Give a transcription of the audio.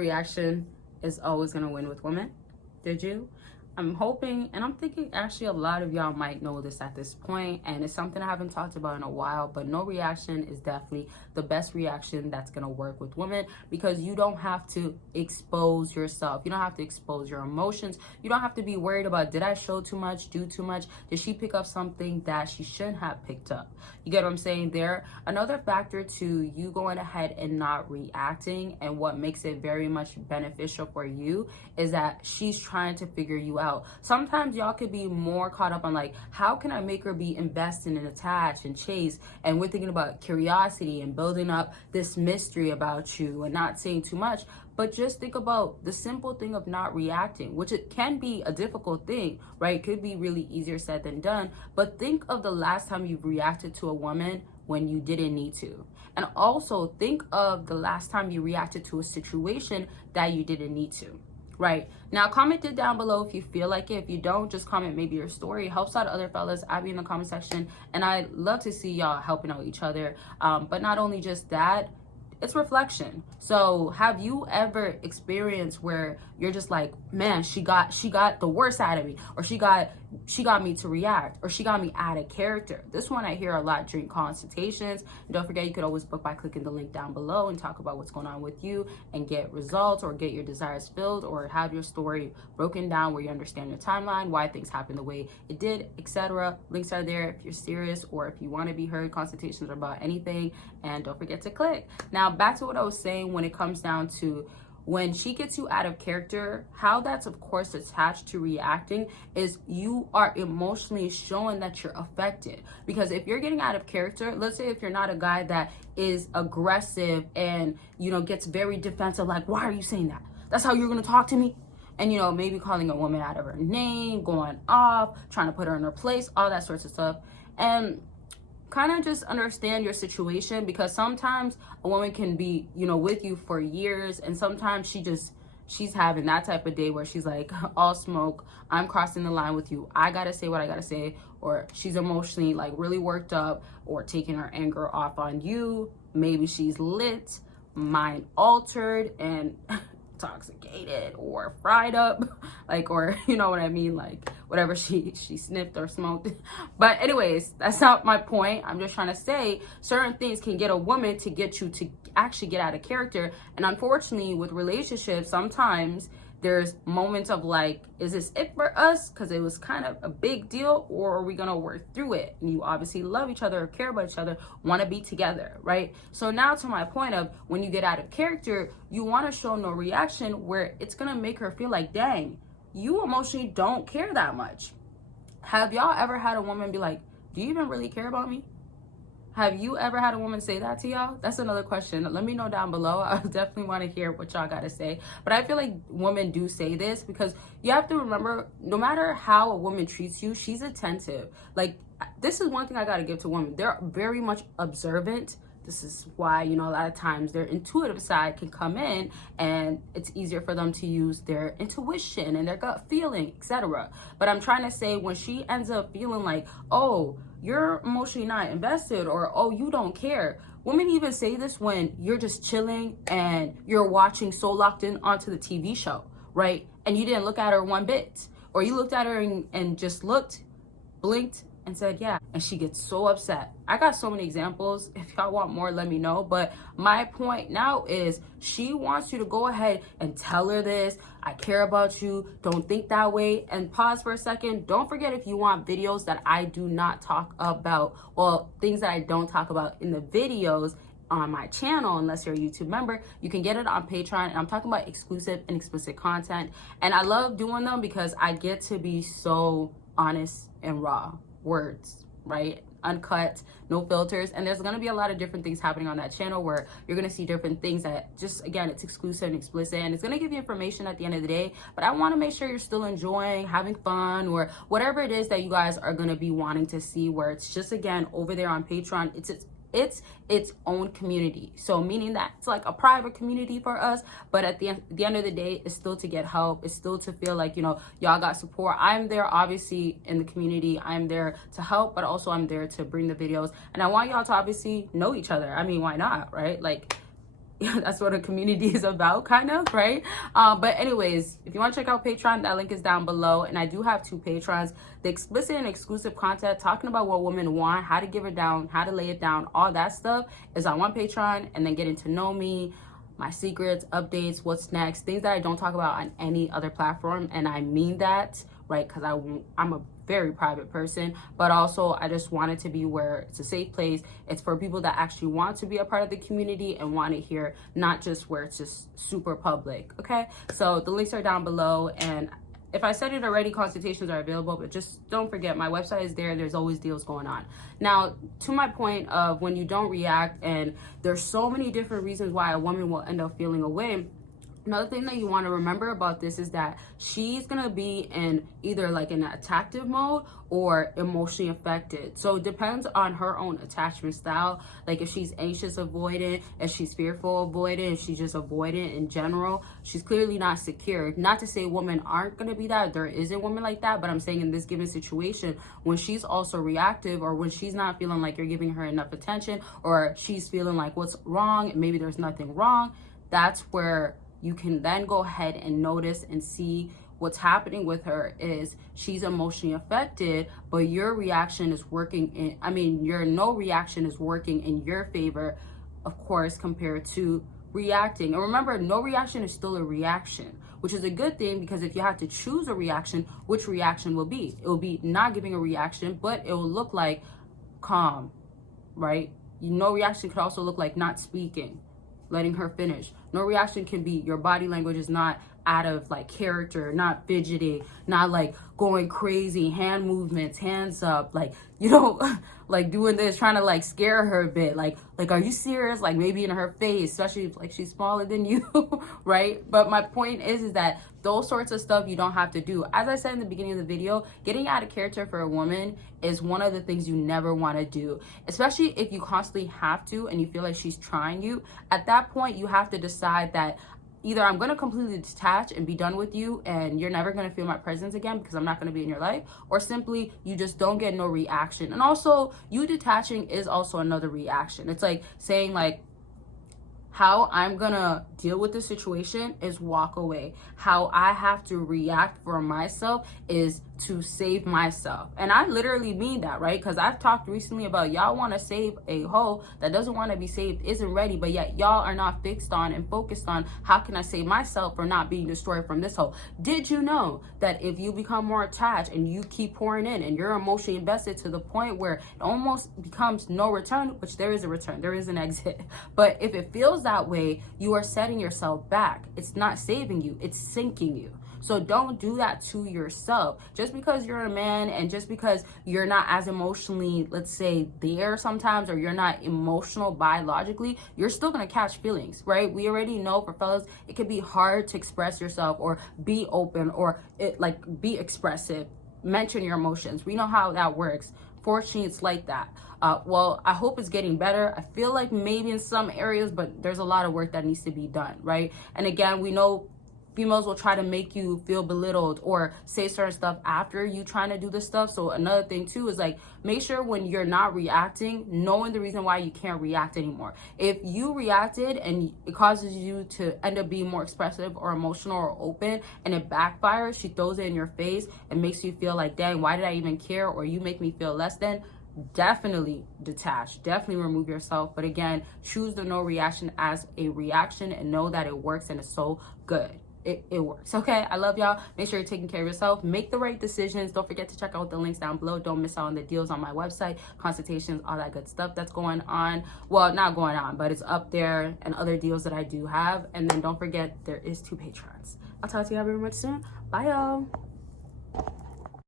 reaction is always going to win with women. Did you? I'm hoping, and I'm thinking actually a lot of y'all might know this at this point, and it's something I haven't talked about in a while, but no reaction is definitely the best reaction that's going to work with women, because you don't have to expose yourself. You don't have to expose your emotions. You don't have to be worried about, did I show too much, do too much? Did she pick up something that she shouldn't have picked up? You get what I'm saying there? Another factor to you going ahead and not reacting, and what makes it very much beneficial for you, is that she's trying to figure you out. Sometimes y'all could be more caught up on like, how can I make her be invested and attached and chase, and we're thinking about curiosity and building up this mystery about you and not saying too much. But just think about the simple thing of not reacting, which it can be a difficult thing, right? It could be really easier said than done. But think of the last time you've reacted to a woman when you didn't need to. And also think of the last time you reacted to a situation that you didn't need to. Right now, comment it down below if you feel like it. If you don't, just comment maybe your story. It helps out other fellas. I'll be in the comment section, and I love to see y'all helping out each other. But not only just that, it's reflection. So have you ever experienced where you're just like, man, she got the worst out of me, or she got me to react, or she got me out of character? This one I hear a lot during consultations. And don't forget, you could always book by clicking the link down below and talk about what's going on with you and get results, or get your desires filled, or have your story broken down where you understand your timeline, why things happened the way it did, etc. Links are there if you're serious, or if you want to be heard. Consultations are about anything, and don't forget to click. Now back to what I was saying when it comes down to when she gets you out of character, how that's of course attached to reacting is you are emotionally showing that you're affected. Because if you're getting out of character, let's say if you're not a guy that is aggressive and, you know, gets very defensive, like, why are you saying that? That's how you're going to talk to me? And, you know, maybe calling a woman out of her name, going off, trying to put her in her place, all that sorts of stuff. And kind of just understand your situation, because sometimes a woman can be, you know, with you for years, and sometimes she's having that type of day where she's like, all smoke, I'm crossing the line with you, I gotta say what I gotta say, or she's emotionally like really worked up, or taking her anger off on you. Maybe she's lit, mind altered, and intoxicated or fried up, like, or you know what I mean, like whatever she sniffed or smoked. But anyways, that's not my point. I'm just trying to say certain things can get a woman to get you to actually get out of character. And unfortunately with relationships, sometimes there's moments of like, is this it for us because it was kind of a big deal, or are we gonna work through it? And you obviously love each other, care about each other, want to be together, right? So now to my point of when you get out of character, you want to show no reaction, where it's gonna make her feel like, dang, you emotionally don't care that much. Have y'all ever had a woman be like, do you even really care about me? Have you ever had a woman say that to y'all? That's another question. Let me know down below. I definitely want to hear what y'all got to say. But I feel like women do say this, because you have to remember, no matter how a woman treats you, she's attentive. Like, this is one thing I got to give to women. They're very much observant. This is why, you know, a lot of times their intuitive side can come in, and it's easier for them to use their intuition and their gut feeling, etc. But I'm trying to say, when she ends up feeling like, oh, you're emotionally not invested, or oh, you don't care. Women even say this when you're just chilling and you're watching so locked in onto the TV show, right? And you didn't look at her one bit, or you looked at her and just looked, blinked, and said, yeah, and she gets so upset. I got so many examples. If y'all want more, let me know. But my point now is, she wants you to go ahead and tell her this, I care about you, don't think that way. And pause for a second. Don't forget, if you want videos that I do not talk about, well, things that I don't talk about in the videos on my channel, unless you're a YouTube member, you can get it on Patreon. And I'm talking about exclusive and explicit content, and I love doing them because I get to be so honest and raw. Words, right? Uncut, no filters. And there's going to be a lot of different things happening on that channel, where you're going to see different things that just, again, it's exclusive and explicit, and it's going to give you information at the end of the day. But I want to make sure you're still enjoying, having fun, or whatever it is that you guys are going to be wanting to see, where it's just, again, over there on Patreon, it's its own community. So meaning that it's like a private community for us, but at the end of the day, it's still to get help. It's still to feel like, you know, y'all got support. I'm there obviously in the community. I'm there to help, but also I'm there to bring the videos. And I want y'all to obviously know each other. I mean, why not, right? Like, That's what a community is about, kind of, right? But anyways, if you want to check out Patreon, that link is down below. And I do have 2 Patrons. The explicit and exclusive content talking about what women want, how to give it down, how to lay it down, all that stuff is on one Patreon. And then getting to know me, my secrets, updates, what's next, things that I don't talk about on any other platform. And I mean that, right? Because I'm a very private person, but also I just want it to be where it's a safe place. It's for people that actually want to be a part of the community and want to hear, not just where it's just super public. Okay, so the links are down below, and if I said it already, consultations are available, but just don't forget, my website is there. There's always deals going on. Now, to my point of when you don't react, and there's so many different reasons why a woman will end up feeling away. Another thing that you want to remember about this is that she's going to be in either like an attactive mode or emotionally affected. So it depends on her own attachment style. Like if she's anxious avoidant, if she's fearful avoidant, if she's just avoidant in general, she's clearly not secure. Not to say women aren't going to be that. There is a woman like that. But I'm saying in this given situation, when she's also reactive, or when she's not feeling like you're giving her enough attention, or she's feeling like what's wrong, and maybe there's nothing wrong, that's where you can then go ahead and notice and see what's happening with her is she's emotionally affected, but your reaction is working your no reaction is working in your favor, of course, compared to reacting. And remember, no reaction is still a reaction, which is a good thing, because if you have to choose a reaction, which reaction will be? It will be not giving a reaction, but it will look like calm, right? No reaction could also look like not speaking, letting her finish. No reaction can be your body language is not out of like character, not fidgeting, not like going crazy, hand movements, hands up, like, you know, like doing this, trying to like scare her a bit, like are you serious? Like maybe in her face, especially if like she's smaller than you, right? But my point is that those sorts of stuff you don't have to do. As I said in the beginning of the video, getting out of character for a woman is one of the things you never want to do, especially if you constantly have to and you feel like she's trying you. At that point, you have to decide that either I'm going to completely detach and be done with you and you're never going to feel my presence again because I'm not going to be in your life, or simply you just don't get no reaction. And also, you detaching is also another reaction. It's like saying like, how I'm gonna deal with the situation is walk away. How I have to react for myself is to save myself. And I literally mean that, right? Because I've talked recently about y'all want to save a hoe that doesn't want to be saved, isn't ready, but yet y'all are not fixed on and focused on how can I save myself for not being destroyed from this hoe. Did you know that if you become more attached and you keep pouring in and you're emotionally invested to the point where it almost becomes no return, which there is a return, there is an exit, but if it feels that way, you are setting yourself back. It's not saving you, it's sinking you. So don't do that to yourself. Just because you're a man and just because you're not as emotionally, let's say, there sometimes, or you're not emotional biologically, you're still gonna catch feelings, right? We already know for fellas, it can be hard to express yourself or be open or be expressive, mention your emotions. We know how that works. Fortunately, it's like that. Well, I hope it's getting better. I feel like maybe in some areas, but there's a lot of work that needs to be done, right? And again, we know females will try to make you feel belittled or say certain stuff after you trying to do this stuff. So another thing too is like, make sure when you're not reacting, knowing the reason why you can't react anymore. If you reacted and it causes you to end up being more expressive or emotional or open and it backfires, she throws it in your face and makes you feel like, dang, why did I even care? Or you make me feel less than. Definitely detach, definitely remove yourself. But again, choose the no reaction as a reaction and know that it works and it's so good. It works. Okay, I love y'all. Make sure you're taking care of yourself. Make the right decisions. Don't forget to check out the links down below. Don't miss out on the deals on my website, consultations, all that good stuff that's going on. Well, not going on, but it's up there, and other deals that I do have. And then don't forget, there is 2 Patrons. I'll talk to y'all very much soon. Bye, y'all.